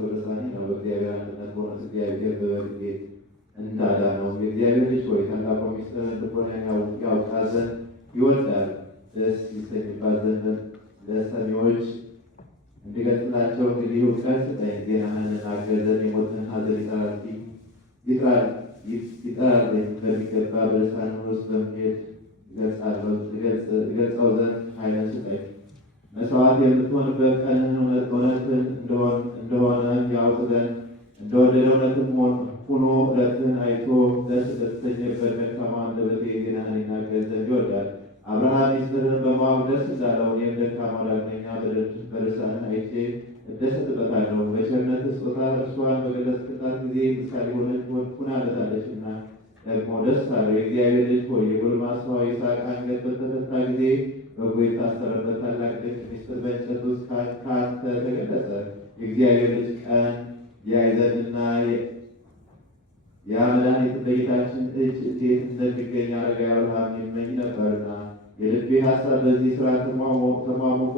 በልሳኔ ነው በእግዚአብሔር አንድነት በእውነት እግዚአብሔር በበረከት እንዳዳነው የእግዚአብሔር ልጅ ሆይ ታላቁ ሚስጥር ልቦናን ያውቃ ዘንድ ይወዳል ደስ ይሰኝባት ዘንድ ለሰሚዎች እንዲገልጽላቸው እንግዲህ እውቀት ስጠኝ። ዜናህን እናገር ዘንድ የሞትን ሐዘን ይጠራልኝ በሚገባ በልሳን ውስጥ በመሄድ እገልጸው ዘንድ ኃይልን ስጠኝ። መስዋዕት የምትሆንበት ቀንህን እውነትን እንደሆነ ያውቅ ዘንድ እንደወደደ እውነትም ሆኖ ዕለትን አይቶ ደስ በተሰኘበት ደካማ አንደበቴ ዜናህን ይናገር ዘንድ ይወዳል። አብርሃም ሚስጥርህን በማወቅ ደስ እንዳለው እኔም ደካማው ዳግመኛ በልሳንህ አይቼ እደሰትበታለሁ። በቸርነትህ ስጦታ እርሷን በገለጽክላት ጊዜ ምሳሌ ሆናለታለችና ደግሞ ደስ አለው። የእግዚአብሔር ልጅ ሆይ የጎልማሳው ይስሐቅ አንገት በተፈታ ጊዜ በጎ የታሰረበት ታላቅ ድንቅ ሚስጥር በእንጨት ውስጥ ከአንተ ተገለጸ። የእግዚአብሔር ልጅ ቀን ያይ ዘንድና ያ መድኃኒት በጌታችን እጅ እንዴት እንደሚገኝ አረጋዊ አብርሃም ይመኝ ነበርና የልቤ ሀሳብ በዚህ ስራ ተሟሙቆ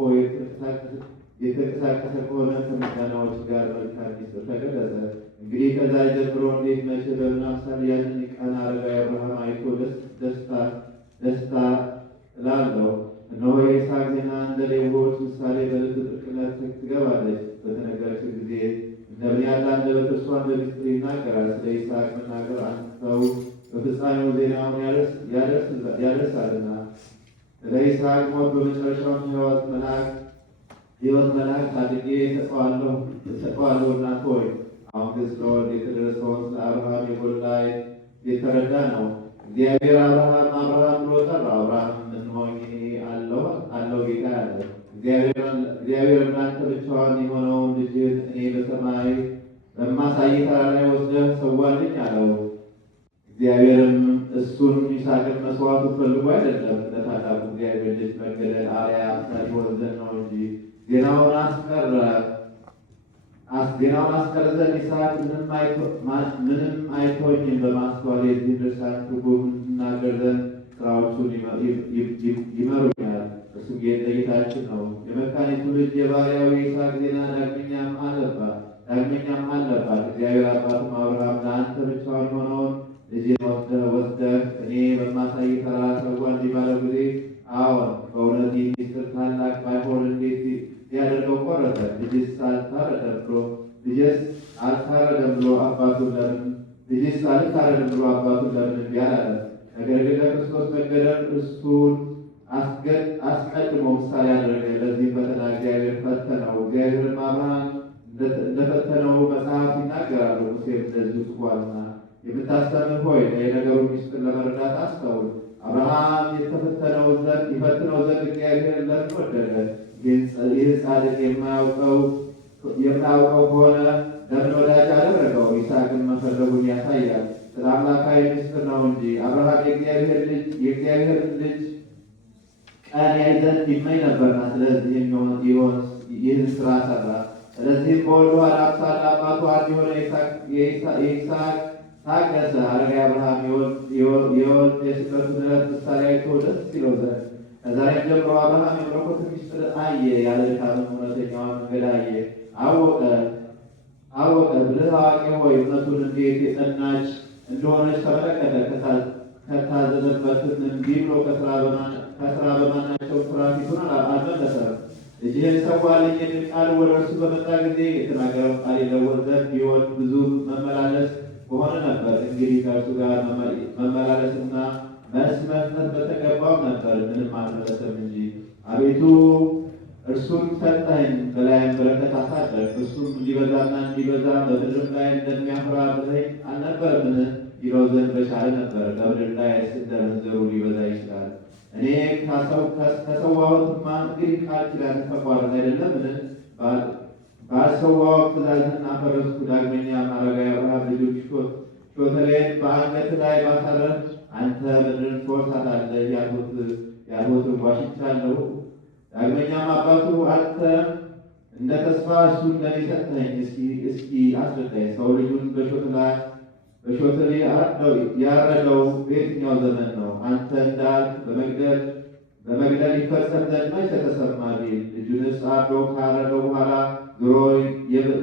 የተንቀሳቀሰ ከሆነ ከምስጋናዎች ጋር መልካም ሚስጥር ተገለጸ። እንግዲህ ከዛ ጀምሮ እንዴት መቼ በምን አምሳል ያንን ቀን አረጋዊ አብርሃም አይቶ ደስታ እላለሁ። እነሆ የይስሐቅ ዜና እንደ ሌቦች ምሳሌ በልብ ጥልቅነት ትገባለች። በተነገረች ጊዜ እንደምን ያለ አንደበት እርሷን በምስጢር ይናገራል። ስለ ይስሐቅ መናገር አንድ ሰው በፍጻሜው ዜናውን ያደርሳልና ስለ ይስሐቅ ሞት በመጨረሻውን ሕይወት መልአክ አድርጌ እሰጠዋለሁ። እናት ሆይ አሁን ግን ስለ ወልድ የተደረሰውን ስለ አብርሃም የጎላ የተረዳ ነው። እግዚአብሔር አብርሃም ብሎ ጠራው። አብርሃም እንሆኝ አለው ጌታ ያለ እግዚአብሔር እናንተ ብቻዋን የሆነውን ልጅህን እኔ በሰማይ በማሳይ ተራራ ላይ ወስደህ ሰዋልኝ አለው። እግዚአብሔርም እሱን ይስሐቅን መስዋዕቱ ፈልጎ አይደለም ለታላቁ እግዚአብሔር ልጅ መገደል አርአያ አምሳል ይሆን ዘንድ ነው እንጂ። ዜናውን አስቀረ ዘንድ ይስሐቅ ምንም አይቶኝም በማስተዋል የዚህ ድርሳን ትርጉም እናገር ዘንድ ስራዎቹን ይመሩኛል። እርሱ ጌታችን ነው። የመካኒቱ ልጅ የባሪያው ይስሐቅ ዜና ዳግመኛም አለባት። እግዚአብሔር አባቱም አብርሃም ለአንተ ብቻዋን የሆነውን ልጅን ወስደህ እኔ በማሳይ ተራራ ሰዋልኝ ባለው ጊዜ አዎን በእውነት ይህ ሚስጥር ታላቅ ባይሆን እንዴት ሊያደርገው ቆረጠ? ልጅስ አልታረደም ብሎ አባቱን ለምን እንቢ አላለ? ነገር ግን ለክርስቶስ መገደል እርሱን አስቀድሞ ምሳሌ አደረገ። ለዚህም ፈተና እግዚአብሔር ፈተነው። እግዚአብሔርም አብርሃም እንደፈተነው መጽሐፍ ይናገራሉ። ሙሴም እንደዚሁ ጽፏልና የምታስተምር ሆይ የነገሩን ሚስጥር ለመረዳት አስተውል። አብርሃም ይፈትነው ዘንድ እግዚአብሔር ለምን ወደደ? ይህ ጻድቅ የማያውቀው ከሆነ ለምን ወዳጅ አደረገው? ይስሐቅን መፈለጉን ያሳያል። ስለ አምላካዊ ሚስጥር ነው እንጂ። አብርሃም የእግዚአብሔር ልጅ ቀን ያይ ዘንድ ይመኝ ነበርና ስለዚህም ይህን ስራ ሰራ። ስለዚህም በወልዱ አምሳል አባቱ አንድ የሆነ የይስሐቅ ታገሰ። አረጋዊ አብርሃም የወልድ የስቅለቱን ዕለት ምሳሌ አይቶ ደስ ይለው ዘንድ ከዛሬም ጀምሮ አብርሃም የመለኮትን ሚስጥር አየ። ያለ ድካምም እውነተኛዋን መንገድ አየ፣ አወቀ። ብልህ አዋቂ ሆይ እውነቱን እንዴት የጸናች እንደሆነች ተመለከተ። ከታዘዘበትም እምቢ ብሎ ከስራ በማናቸው ስራ ፊቱን አልመለሰም። ልጅህን ሰዋልኝ የሚል ቃል ወደ እርሱ በመጣ ጊዜ የተናገረውን ቃል ይለወጥ ዘንድ ቢወድ ብዙ መመላለስ በሆነ ነበር። እንግዲህ ከእርሱ ጋር መመላለስና መልስ መስጠት በተገባው ነበር፣ ምንም አልመለሰም እንጂ። አቤቱ እርሱም ሰጠኸኝ፣ በላይም በረከት አሳደርክ። እርሱም እንዲበዛና እንዲበዛ በምድርም ላይ እንደሚያፈራ ብለኸኝ አልነበረምን ይለው ዘንድ በቻለ ነበር። በምድር ላይ እንደ ምንዘሩ ሊበዛ ይችላል። እኔ ከሰዋሁትማ እንግዲህ ቃል ኪዳን ተቋረጠ አይደለምን? ባልሰዋሁት ትእዛዝህን አፈረስኩ። ዳግመኛ አረጋዊ አብርሃም ልጁን ሾተሌን በአንገት ላይ ባሳረፍ አንተ ምድርን ትወርሳታለህ ያልሁትን ዋሽቻለሁ። ዳግመኛም አባቱ አንተ እንደ ተስፋ እሱን ለኔ ሰጠኸኝ። እስኪ አስረዳኝ። ሰው ልጁን በሾተሌ ያረደው በየትኛው ዘመን ነው? አንተ እንዳልክ በመግደል ይፈጸም ዘንድ መቼ ተሰማ ቢል ልጁንስ አርዶ ካረደው በኋላ ዞሮ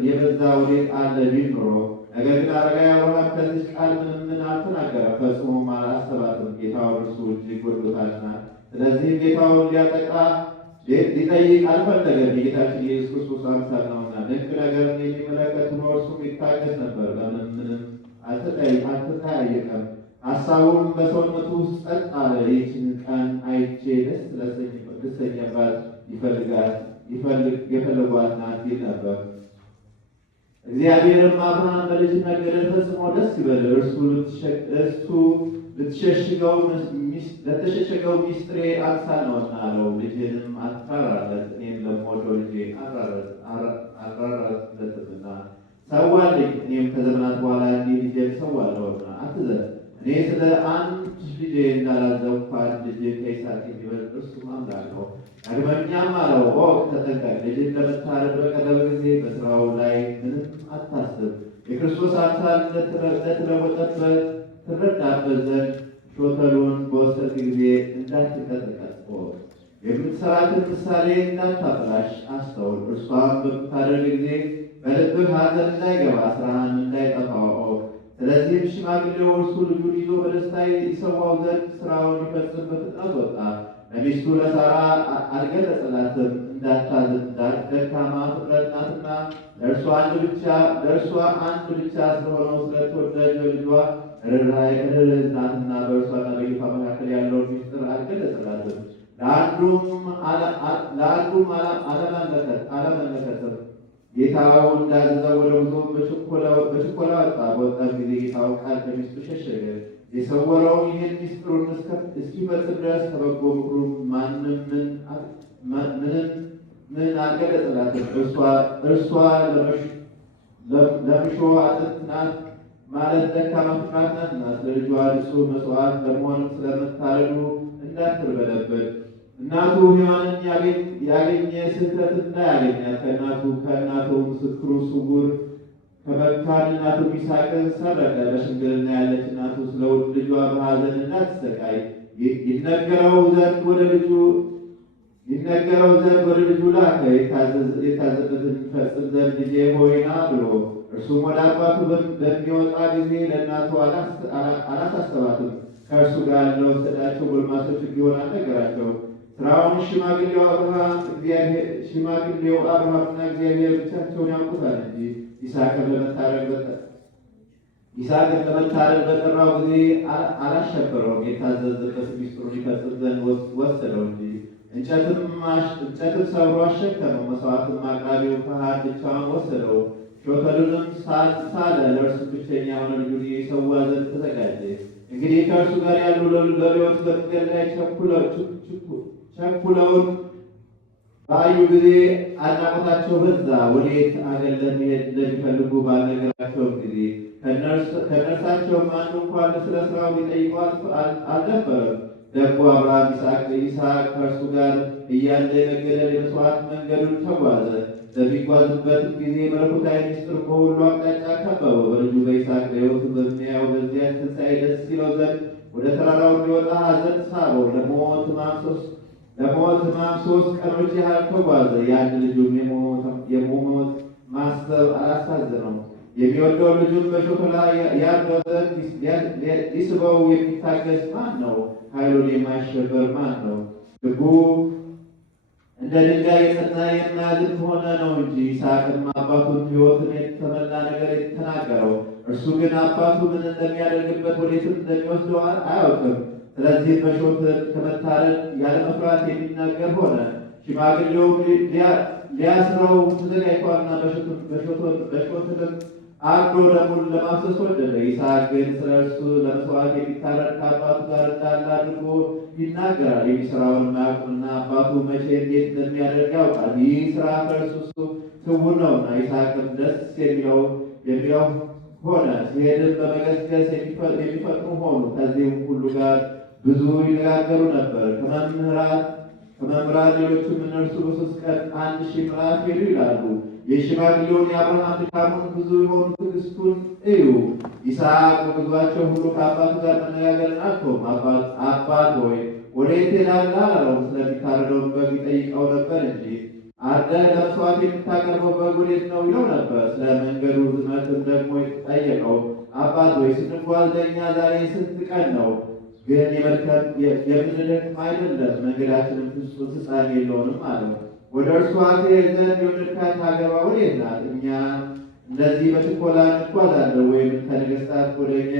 የበዛ ወዴት አለ ቢል ኖሮ። ነገር ግን አረጋዊ አብርሃም ከዚች ቃል ምንም አልተናገረም፣ ፈጽሞም አላሰባትም፣ ጌታውን እርሱ እጅግ ወዶታልና። ስለዚህም ጌታውን ሊጠይቅ አልፈለገም፣ የጌታችን የኢየሱስ ክርስቶስ አምሳል ነውና። ድንቅ ነገርን የሚመለከት ሆኖ እርሱም ይታገስ ነበር፣ ምንም አልተጠያየቀም። ሀሳቡም በሰውነቱ ውስጥ ጸጥ አለ። ይህችን ቀን አይቼ ደስ ልሰኝባት የፈለጓት ናት ይል ነበር። እግዚአብሔርም አብርሃም በልጅ ነገር ፈጽሞ ደስ ይበል፣ እርሱ ለተሸሸገው ሚስጥሬ አምሳል ነውና አለው። ልጅንም አትራራለት፣ እኔም ለምወደው ልጄ አልራራለትምና ሰዋልኝ፣ እኔም ከዘመናት በኋላ እንዲህ ልጄን ሰዋለሁና አትዘን። እኔ ስለ አንድ ልጄ እንዳላዘንኩ አንድ ልጅ ከይስሐቅ የሚበልጥ እርሱ አምላክ ነው። ዳግመኛም አለው እወቅ፣ ተጠንቀቅ፣ ልጅን ለመታረድ በቀረበ ጊዜ በስራው ላይ ምንም አታስብ። የክርስቶስ አምሳል ለተለወጠበት ትረዳበት ዘንድ ሾተሉን በወሰድክ ጊዜ እንዳትቀጥቀጥ እወቅ። የምትሰራትን ምሳሌ እንዳታበላሽ አስተውል። እርሷም በምታደርግ ጊዜ በልብህ ሐዘን እንዳይገባ ስራህን እንዳይጠፋ እወቅ። ስለዚህም ሽማግሌው እርሱ ልጁን ይዞ በደስታ ይሰዋው ዘንድ ስራውን ይፈጽም በፍጥነት ወጣ። ለሚስቱ ለሳራ አልገለጸላትም፣ እንዳታዝን፣ ደካማ ፍጥረት ናትና ለእርሷ አንድ ብቻ ስለሆነው ስለተወደደ ልጇ ርኅራኄ ናትና በእርሷና በጌታ መካከል ያለውን ሚስጥር አልገለጸላትም። ለአንዱም አለመለከትም። ጌታው እንዳዘዘው ወደ ጉዞ በችኮላ ወጣ። በወጣም ጊዜ ጌታው ቃል ከሚስቱ ሸሸገ። የሰወረውን ይህን ሚስጥሩን እስኪፈጽም ድረስ ከበጎ ምክሩ ምን አልገለጸላትም። እርሷ ለምሾ አጥንት ናት ማለት ደካማ ፍጥረት ናትና ስለ ልጇ ንጹሕ መስዋዕት ለመሆን ስለመታረዱ እንዳትርበለበት እናቱ ሔዋንን ያገኘ ስህተት እንዳያገኛት ከእናቱ ምስክሩ ስውር ከመካን እናቱ ይስሐቅን ሰረቀ። በሽምግልና ያለች እናቱ ስለ ውድ ልጇ በሐዘን እንዳትሰቃይ ይነገረው ዘንድ ወደ ልጁ ላከ። የታዘዘትን ፈጽም ዘንድ ልጄ ሆይ ና ብሎ። እርሱም ወደ አባቱ በሚወጣ ጊዜ ለእናቱ አላሳሰባትም። ከእርሱ ጋር ለወሰዳቸው ጎልማሶች እንዲሆን አልነገራቸው። ስራውን ሽማግሌው አብርሃምና እግዚአብሔር ብቻቸውን ያውቁታል እንጂ። ይስሐቅን ለመታረድ በጠራው ጊዜ አላሸበረውም፣ የታዘዘበት ሚስጥሩን ይፈጽም ዘንድ ወሰደው እንጂ። እንጨትም ሰብሮ አሸከመው፣ መስዋዕትም አቅራቢው ካህን ብቻውን ወሰደው። ሾተሉንም ሳለ፣ ለእርሱ ብቸኛ የሆነ ልጁን ይሰዋ ዘንድ ተዘጋጀ። እንግዲህ ከእርሱ ጋር ያሉ ሎሌዎች በመንገድ ላይ ቸኩለውን ባዩ ጊዜ አድናቆታቸው በዛ። ወዴት አገር ለመሄድ እንደሚፈልጉ ባልነገራቸውም ጊዜ ከእነርሳቸውም አንዱ እንኳን ስለ ስራው ሊጠይቀው አልነበረም። ደግሞ አብርሃም ይስሐቅ ከእርሱ ጋር እያለ የመገደል የመስዋዕት መንገዱን ተጓዘ። በሚጓዝበትም ጊዜ መለኮታዊ ምስጢር በሁሉ አቅጣጫ ከበበው። በልጁ በይስሐቅ ሕይወት በሚያየው በዚያ ትንሣኤ ደስ ይለው ዘንድ ወደ ተራራው እንዲወጣ ሐዘን ሳበው። ለሞት ሕማም 3 ቀኖች ያህል ተጓዘ። የአንድ ልጁም የሞት ማሰብ አላሳዘነው። የሚወደው ልጁን በሾተላ ያርደው ዘንድ ሊስበው የሚታገስ ማን ነው? ኃይሉን የማይሸበር ማን ነው? ልቡ እንደ ድንጋይ የጸና የማያዝን ሆነ ነው እንጂ። ይስሐቅም አባቱን ሕይወትን የተመላ ነገር ተናገረው። እርሱ ግን አባቱ ምን እንደሚያደርግበት ወዴትም እንደሚወስደው አያውቅም። ስለዚህ በሾተል ከመታረድ ያለ መፍራት የሚናገር ሆነ። ሽማግሌውም ሊያስረው ተዘጋጅቷልና በሾተልም አርዶ ደሙን ለማፍሰስ ወደደ። ይስሐቅ ግን ስለ እርሱ ለመስዋዕት የሚታረድ ከአባቱ ጋር እንዳለ አድርጎ ይናገራል። የሚሰራውን ማያውቅና አባቱ መቼ እንዴት እንደሚያደርግ ያውቃል። ይህ ስራ ከእርሱ ስውር ነውና። ይስሐቅም ደስ የሚለው ሆነ። ሲሄድም በመገስገስ የሚፈጥኑ ሆኑ። ከዚህም ሁሉ ጋር ብዙ ይነጋገሩ ነበር። ከመምህራን ሌሎቹም እነርሱ በ3 ቀን 1000 ምዕራፍ ሄዱ ይላሉ። የሽማግሌውን የአብርሃም ድካሙን ብዙ የሆኑ ትዕግስቱን እዩ። ይስሐቅ በጉዟቸው ሁሉ ከአባቱ ጋር መነጋገርን አልተውም። አባት ሆይ ወዴት ትሄዳለህ አላለው። ስለሚታረደውን በግ ይጠይቀው ነበር እንጂ አርደህ ለመሥዋዕት የምታቀርበው በግ ወዴት ነው ይለው ነበር። ስለ መንገዱ ርዝመትም ደግሞ ጠየቀው። አባት ሆይ ስንጓዝ ለእኛ ዛሬ ስንት ቀን ነው? ግን የምንደክም አይደለም፣ መንገዳችንም ፍጻሜ የለውም አለው። ወደ እርሷ ትሄድ ዘንድ የወደድካት አገሯ ወዴት ናት? እኛ እነዚህ በችኮላ እንጓዛለን፣ ወይም ከነገሥታት ወደ እኛ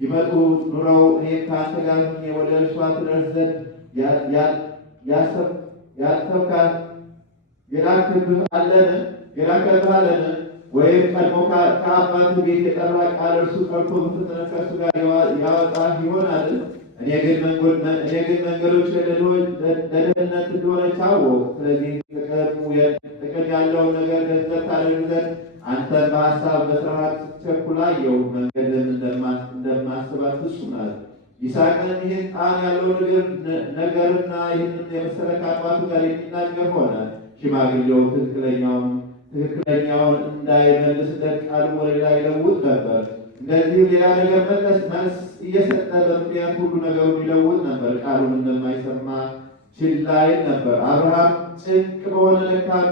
ይመጡ ኑረው እኔም ከአንተ ጋር ሆኜ ወደ እርሷ ትደርስ ዘንድ ያሰብካት የላክብህ አለን? ወይም ቀድሞ ከአባትህ ቤት የጠራ ቃል እርሱ ቀርቶ በፍጥነት ከእርሱ ጋር ያወጣህ ይሆናል? እኔ ግን መንገዶች ለደህንነት እንደሆነች አወቅሁ። ስለዚህ ጥቅም ያለውን ነገር ገንዘብ ታደርግ ዘንድ አንተን በሐሳብ በሥርዓት ስትቸኩል አየሁ። መንገድም እንደማስባት ፍጹም ናት። ይስሐቅም ይህን ጣዕም ያለው ነገርና ይህንን የመሰለ ከአባቱ ጋር የሚናገር ሆነ። ሽማግሌውም ትክክለኛውን እንዳይመልስለት ቃሉን ወደ ሌላ ይለውጥ ነበር። እንደዚህም ሌላ ነገር መልስ እየሰጠ በምክንያት ሁሉ ነገሩን ይለውጥ ነበር። ቃሉን እንደማይሰማ ችላ ይል ነበር። አብርሃም ጭንቅ በሆነ ድካም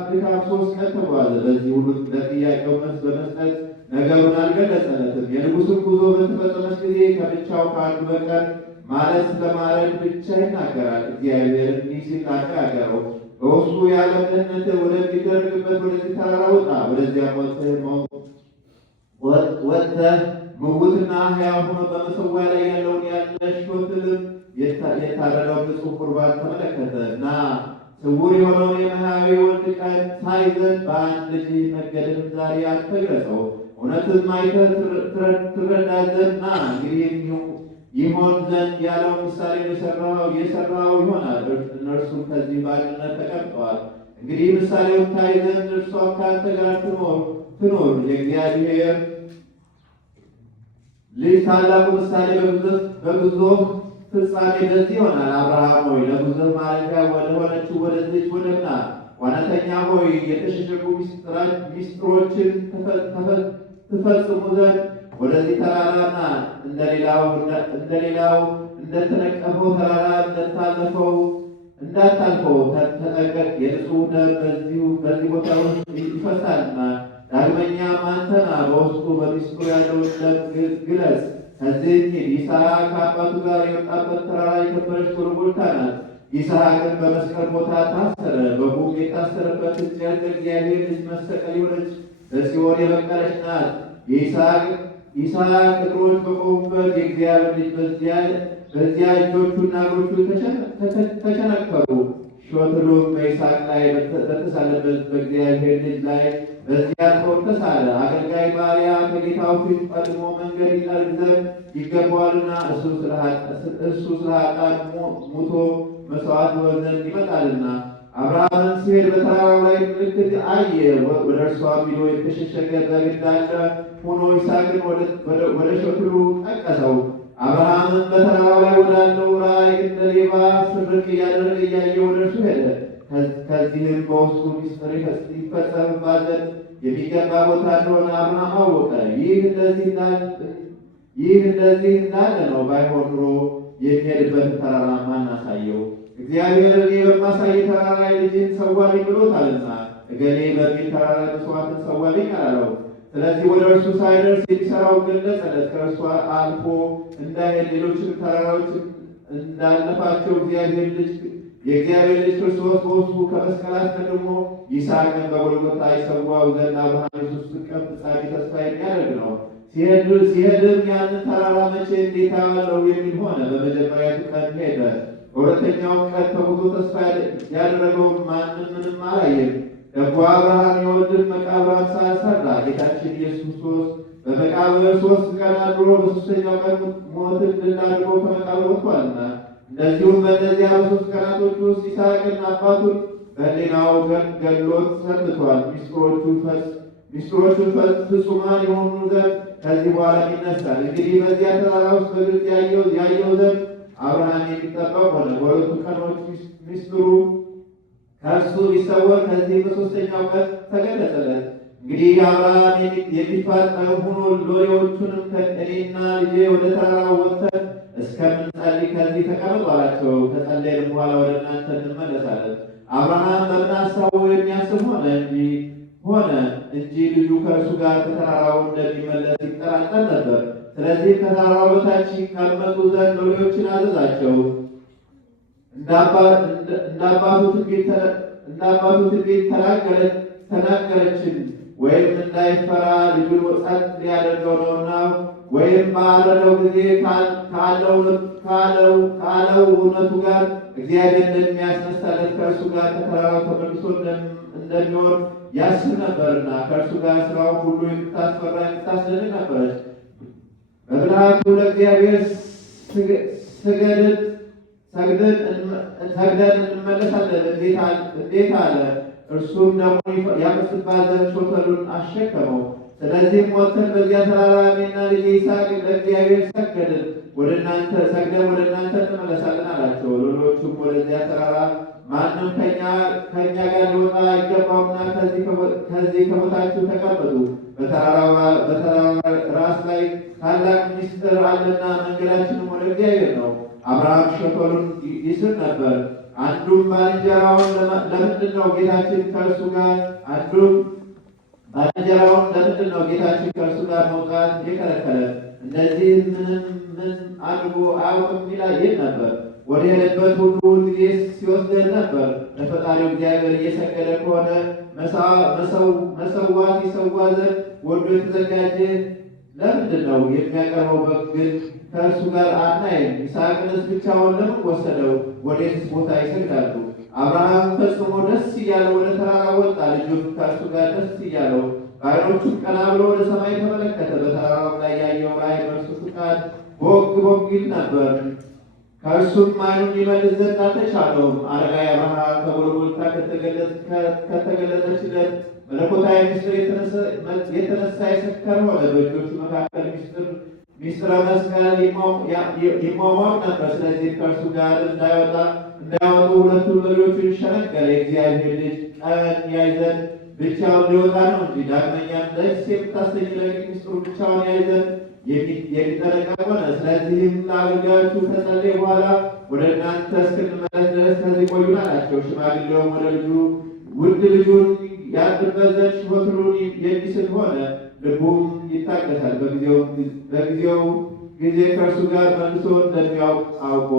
3 ቀን ተጓዘ። በዚህ ሁሉ ለጥያቄው መልስ በመስጠት ነገሩን አልገለጸለትም። የንጉሡም ጉዞ በተፈጸመች ጊዜ ከብቻው ከአንዱ በቀር ማለት ስለማረድ ብቻ ይናገራል። እግዚአብሔር እንዲህ ሲል አነጋገረው። በውስጡ የዓለም ደህንነት ወደሚደረግበት ወደዚህ ተራራ ውጣ። ወደዚያ ወጥተህ ምውትና ሕያው ሆኖ በመሠዊያ ላይ ያለውን ያለሽቶትንም የታረደው ንጹሕ ቁርባን ተመለከተ እና ስውር የሆነውን የመሐያዊ ወልድ ቀን ታይ ዘንድ በአንድ ልጅ መገደል ዛሬ አትግለጸው። እውነትም አይተህ ትረዳ ዘንድ ና። እንግዲህ ይሆን ዘንድ ያለው ምሳሌ የሠራው ይሆናል። እነርሱም ከዚህ በአንድነት ተቀምጠዋል። እንግዲህ ምሳሌውን ታይ ዘንድ እርሷም ከአንተ ጋር ትኖር። የእግዚአብሔር ልጅ ታላቁ ምሳሌ በጉዞ ፍጻሜ በዚህ ይሆናል። አብርሃም ሆይ ለጉዞህ ማረፊያ ወደሆነችው ወደዚች ወደብ ና። ዋናተኛ ሆይ የተሸሸጉ ሚስጥሮችን ትፈጽሙ ዘንድ ወደዚህ ተራራ ና። እንደሌላው እንደተነቀፈው ተራራ እንዳታልፈው ተጠንቀቅ። የንጹሕ ደም በዚህ ቦታ ውስጥ ይፈሳልና። ዳግመኛም አንተ ና፣ በውስጡ በሚስጥሩ ያለውን ደም ግለጽ። ከዚህም ሂድ። ይስሐቅ ከአባቱ ጋር የወጣበት ተራራ የከበረች ጎልጎታ ናት። ይስሐቅም በመስቀል ቦታ ታሰረ። በጉም የታሰረበት እንጨት ለእግዚአብሔር ልጅ መሰቀል የሆነች በጽዮን የበቀለች ናት። ይስሐቅ እግሮች በቆሙበት የእግዚአብሔር ልጅ በዚያ እጆቹና እግሮቹ ተቸነከሩ። ሾትሉም በይስሐቅ ላይ በተሳለበት በእግዚአብሔር ልጅ ላይ በዚያ ጦር ተሳለ። አገልጋይ ባሪያ ከጌታው ፊት ቀድሞ መንገድ ይጠርግ ዘንድ ይገባዋልና እሱ ስለ ኃጥአን ሙቶ መሥዋዕት ይሆን ዘንድ ይመጣልና። አብርሃምም ሲሄድ በተራራው ላይ ምልክት አየ። ወደ እርሷም ሂዶ የተሸሸገ በግ እንዳለ ሆኖ ይስሐቅን ወደ ሾትሉ ጠቀሰው። አብርሃምም በተራራው ላይ ወዳለው ራእይ እንደ ሌባ ስርቅ እያደረገ እያየ ወደ እርሱ ሄደ። ከዚህም በውስጡ ምስጢር ይፈጸምባት ዘንድ የሚገባ ቦታ እንደሆነ አብርሃም አወቀ። ይህ እንደዚህ እንዳለ ነው። ባይሆን ኖሮ የሚሄድበት ተራራ ማን አሳየው? እግዚአብሔር እኔ በማሳይ ተራራ ላይ ልጅህን ሰዋልኝ ብሎታልና እገሌ በሚል ተራራ መሥዋዕትን ሰዋልኝ አላለው። ስለዚህ ወደ እርሱ ሳይደርስ የሚሠራው ገለጸለት። ከእርሷ አልፎ እንዳይሄድ ሌሎችን ተራራዎች እንዳለፋቸው የእግዚአብሔር ልጅ ክርስቶስ በውስጡ ከመስቀል አስቀድሞ ይስሐቅን በጎልጎታ ይሰዋው ዘንድ አብርሃም የሦስት ቀን ፍጻሜ ተስፋ የሚያደርግ ነው። ሲሄድም ያንን ተራራ መቼ እንዴት አያለው የሚል ሆነ። በመጀመሪያቱ ቀን ሄደ። በሁለተኛው ቀን ተጉዞ ተስፋ ያደረገውን ማንም ምንም አላየም። ደግሞ አብርሃም የወልድን መቃብር አምሳል ሠራ። ጌታችን ኢየሱስ ክርስቶስ በመቃብር 3 ቀን አድሮ በሦስተኛው ቀን ሞትን ድል አድርጎ ከመቃብር ወጥቷልና፣ እንደዚሁም በእነዚያ በ3 ቀናቶች ውስጥ ይስሐቅን አባቱን በሕሊናው ገድሎት ሰንብቷል። ሚስጥሮቹን ፍጹማን የሆኑ ዘንድ ከዚህ በኋላ ይነሳል። እንግዲህ በዚያ ተራራ ውስጥ በግልጽ ያየው ዘንድ አብርሃም የሚጠበቅ ሆነ። በሁለቱ ቀኖች ሚስጥሩ ከእርሱ ቢሰወር ከዚህ በሦስተኛው ቀን ተገለጸለት። እንግዲህ አብርሃም የሚፋጠን ሆኖ ሎሌዎቹንም እኔና ልጄ ወደ ተራራው ወጥተን እስከምንጸልይ ከዚህ ተቀመጡ አላቸው። ከጸለይን በኋላ ወደ እናንተ እንመለሳለን። አብርሃም በምን ሐሳቡ የሚያስብ ሆነ እንጂ ልጁ ከእርሱ ጋር ከተራራው እንደሚመለስ ይጠራጠር ነበር። ስለዚህ ከተራራው በታች ይቀመጡ ዘንድ ሎሌዎችን አዘዛቸው። እንደ አባቱ ትንቢት ተናገረችን። ወይም እንዳይፈራ ልጁን ጸጥ ሊያደርገው ነውና፣ ወይም ባረደው ጊዜ ካለው እውነቱ ጋር እግዚአብሔር እንደሚያስነሳለት ከእርሱ ጋር ከተራራው ተመልሶ እንደሚሆን ያስብ ነበርና፣ ከእርሱ ጋር ስራውን ሁሉ የምታስፈራ የምታስደንቅ ነበረች። በብልሃቱ ለእግዚአብሔር ሰግደን እንመለሳለን እንዴት አለ። እርሱም ደግሞ ያፈስባት ዘንድ ሾተሉን አሸከመው። ስለዚህም ወጥተን በዚያ ተራራ እኔና ልጄ ይስሐቅ ለእግዚአብሔር ሰግደን ወደ እናንተ እንመለሳለን አላቸው። ሎሌዎቹም ወደዚያ ተራራ ማንም ከእኛ ጋር ሊወጣ አይገባውምና ከዚህ ከቦታችሁ ተቀመጡ፣ በተራራው ራስ ላይ ታላቅ ምስጢር አለና መንገዳችንም ወደ እግዚአብሔር ነው። አብርሃም ሾተሉን ይስብ ነበር። አንዱም ባልንጀራውን ለምንድን ነው ጌታችን ከእርሱ ጋር መውጣት የከለከለ? እነዚህ ምን አድርጎ አያውቅም ይል ነበር። ወደ ሄደበት ሁሉ ጊዜ ሲወስደን ነበር። ለፈጣሪው እግዚአብሔር እየሰገደ ከሆነ መሰዋት ይሰዋ ዘንድ ወዶ የተዘጋጀ ለምንድን ነው? የሚያቀርበው በግ ግን ከእርሱ ጋር አናይም። ይስሐቅንስ ብቻውን ለምን ወሰደው? ወዴትስ ቦታ ይሰግዳሉ? አብርሃም ፈጽሞ ደስ እያለው ወደ ተራራ ወጣ። ልጁም ከእርሱ ጋር ደስ እያለው በዓይኖቹም ቀና ብሎ ወደ ሰማይ ተመለከተ። በተራራው ላይ ያየው ራእይ በእርሱ ፍቃድ ቦግ ይል ነበር። ከእርሱም ዓይኑን ሊመልስ ዘንድ አልተቻለውም። አረጋዊ አብርሃም ከጎልጎታ ከተገለጸችለት መለኮታዊ ምስጢር የተነሳ የሰከረ ሆነ። በእጆቹ መካከል ምስጢረ መስቀል ይሟሟቅ ነበር። ስለዚህ ከእርሱ ጋር እንዳይወጡ ሁለቱን ሎሌዎቹን ሸነገለ። የእግዚአብሔር ልጅ ቀን ያይ ዘንድ ብቻውን ሊወጣ ነው እንጂ ዳግመኛም ደስ የምታሰኝ ረቂቅ ምስጢሩ ብቻውን ያይ ዘንድ የሚጠነቀቅ ሆነ። ስለዚህም ለአገልጋዮቹ ከጸለየ በኋላ ወደ እናንተ እስክንመለስ ድረስ ከዚህ ቆዩን አላቸው። ሽማግሌውም ወደ ውድ ልጁን ያድርበት ዘንድ ሾተሉን የሚስል ሆነ። ልቡም ይታገሳል። በጊዜው ጊዜ ከእርሱ ጋር መልሶ እንደሚያውቅ አውቆ